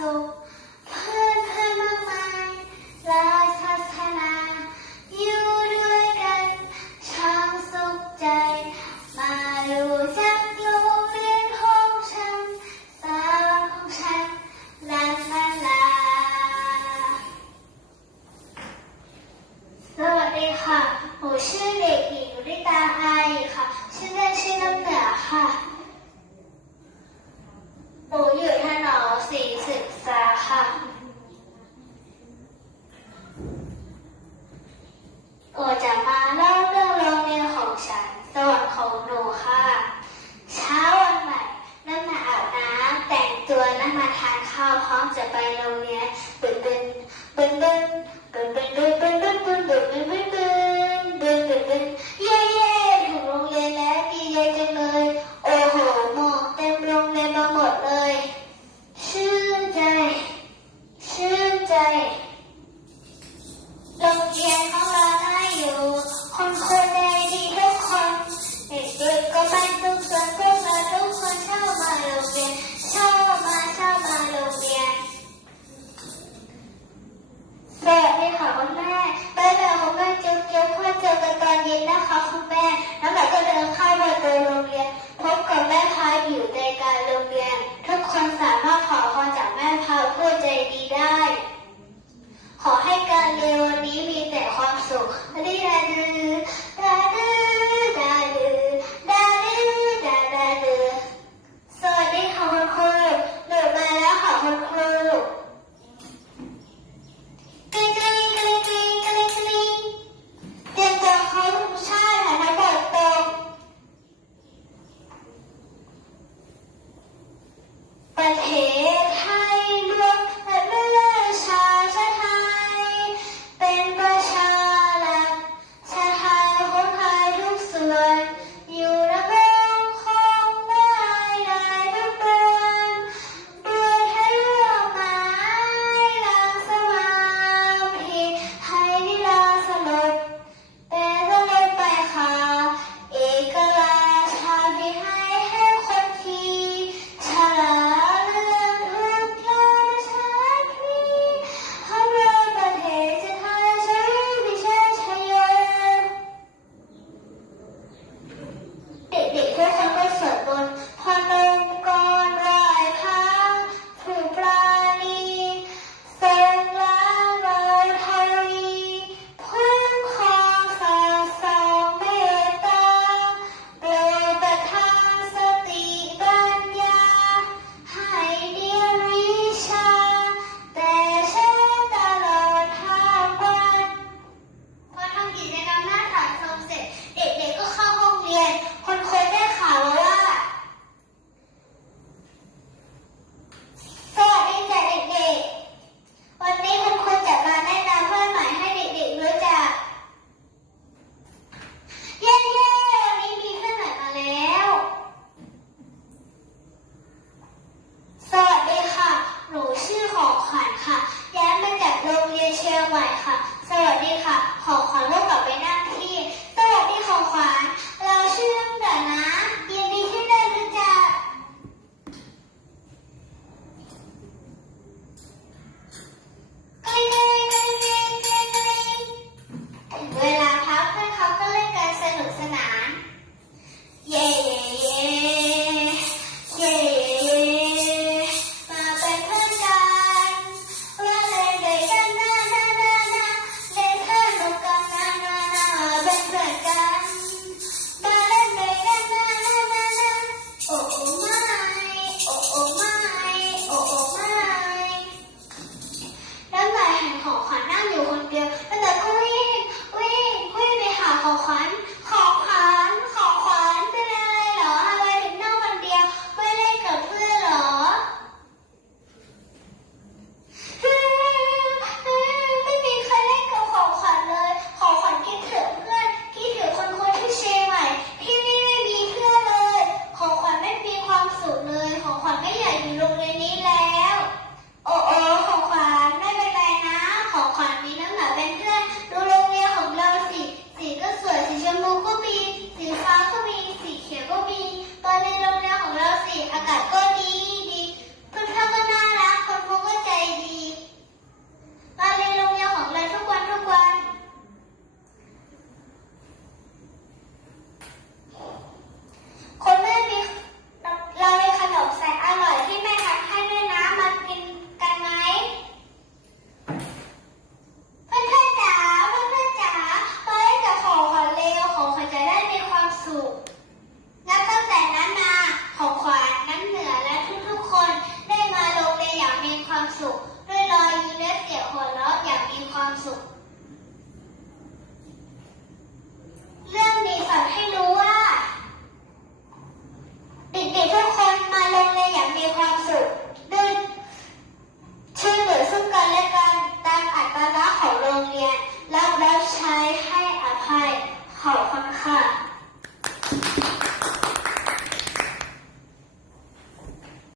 안녕하세요.